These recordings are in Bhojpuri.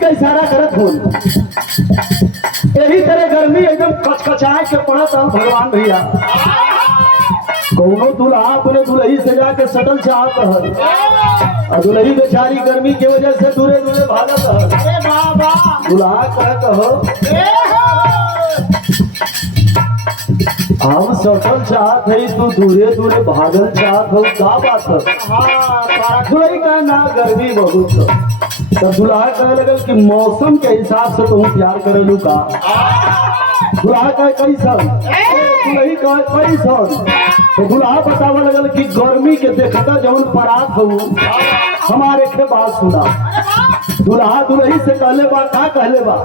का इशारा करत हो। यही तरह गर्मी एकदम कचकचाए के पड़त है भगवान भैया। कौनो दूल्हा अपने दुल्ही से जाके सटल चाहत है और दुल्ही बेचारी गर्मी की वजह से दूरे दूरे भागत है। अरे बाबा दूल्हा कहत हो हम सटल चाहत है तू दूरे दूरे भागल चाहत हो, का बात है? हाँ दुल्ही का ना गर्मी बहुत है। तब दूल्हा कहे लगल कि मौसम के हिसाब से तुम प्यार करेलू का? दूल्हा कहे कैसन? दुल्ही कहे कैसन? तो दूल्हा बतावे लगल कि गर्मी के देखता जौन परात हो हमारे के बात सुना। दूल्हा दुल्ही से कहले बा, का कहले बा?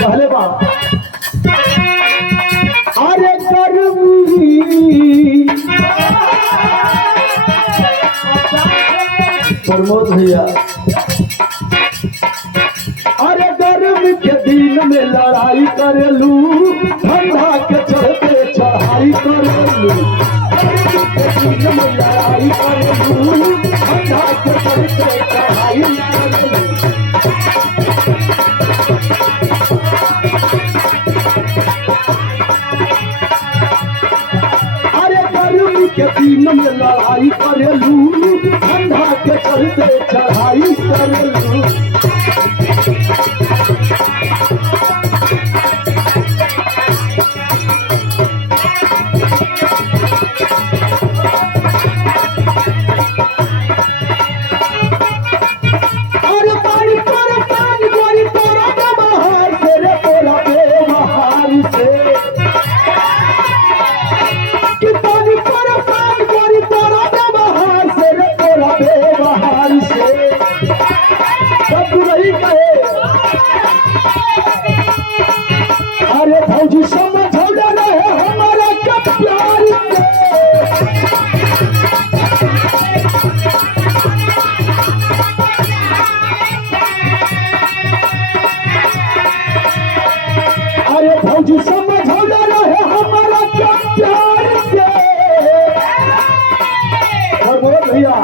कहले बा अरे गर्मी प्रमोद भैया, अरे गर्मी के दिन में लड़ाई करेलू, ठंडा के चलते चढ़ाई करेलू। गर्मी के दिन में लड़ाई करेलू, ठंडा के चलते चढ़ाई करेलू। अरे गर्मी के दिन में लड़ाई करेलू, ठंडा के चलते चढ़ाई करेलू। अरे भौजी समझौले रहे हमारा क्या प्यार के। अरे भौजी समझौले रहे हमारा क्या प्यार के। भैया